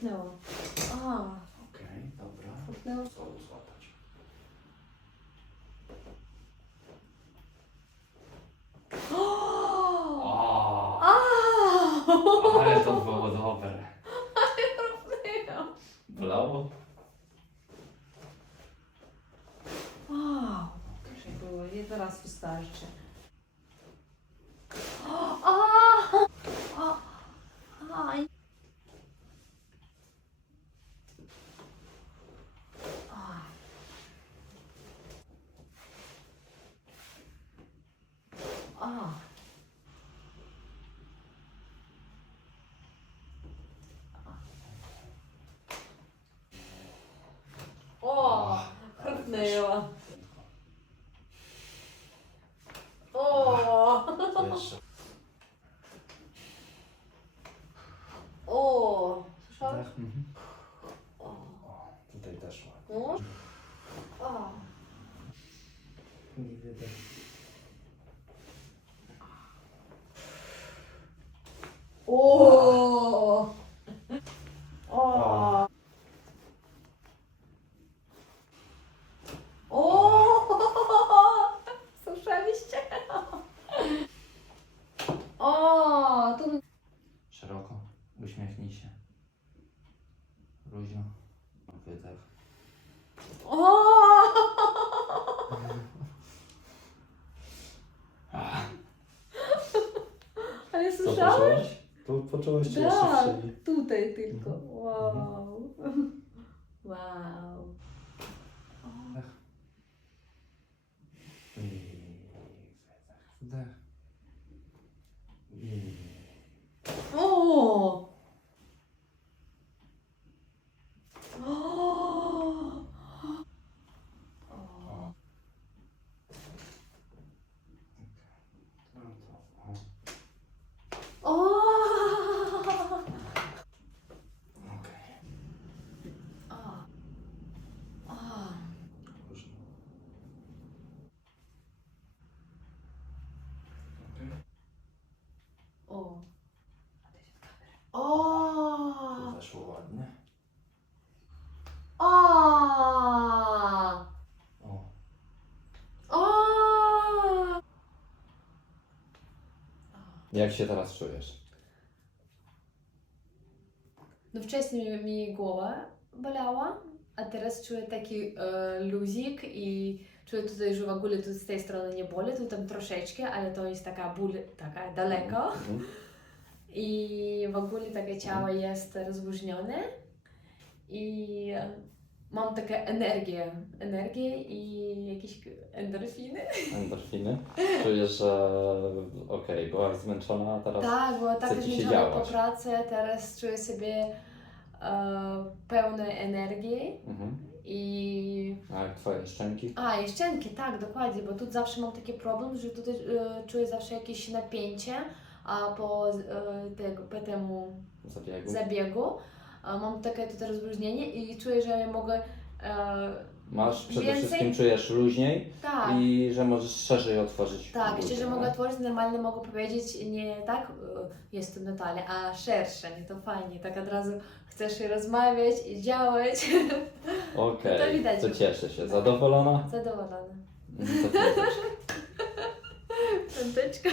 chrupnęło. Okej, dobra. Chrupnęło. Co złapać? Ale to było dobre. Chrupnęło. Bolało? Wow. Proszę było, jeden raz wystarczy. Aj. O, chrupnęło. O, To jeszcze. o. Słyszałeś? Mhm. O. O, tutaj też ładnie. O. O. Nie widzę. O. O. O. Słyszeliście? O, tu Szeroko. Uśmiechnij się. Luźno. Wydech. o. Ale Co słyszałeś? poczułaś? Tu poczułaś czy jeszcze w Tak, szyi? tutaj tylko. Mhm. Wow. Wow. Wdech. I wydech. Wdech. I O! O! o. No to, o. O! Okej. O! O! Luźno. Okej. O! O! Tu weszło ładnie. O! O. O! Jak się teraz czujesz? No wcześniej mi głowa bolała, a teraz czuję taki luzik i czuję tutaj, że w ogóle tu z tej strony nie boli, tu tam troszeczkę, ale to jest taka ból taka daleko. Mhm. I w ogóle takie ciało jest rozluźnione i mam taką energię i jakieś endorfiny. Endorfiny? Czujesz, że okej, byłaś zmęczona, a teraz Tak, bo tak chce ci się zmęczona po działać. pracy, teraz czuję sobie pełnej energii Mhm. i... A jak twoje szczęki? A, i szczęki, tak, dokładnie, bo tu zawsze mam taki problem, że tutaj czuję zawsze jakieś napięcie, a po temu Zabiegu? zabiegu mam takie tutaj rozluźnienie i czuję, że mogę Masz przede więcej- wszystkim czujesz luźniej tak, i że możesz szerzej otworzyć tak, buzię, szczerze nie? mogę otworzyć, normalnie mogę powiedzieć nie tak jestem Natalia, a szersze, nie to fajnie, tak od razu chcesz rozmawiać i działać. Okej, To widać. to cieszę się. Zadowolona? Zadowolona. To ty też. Piąteczka.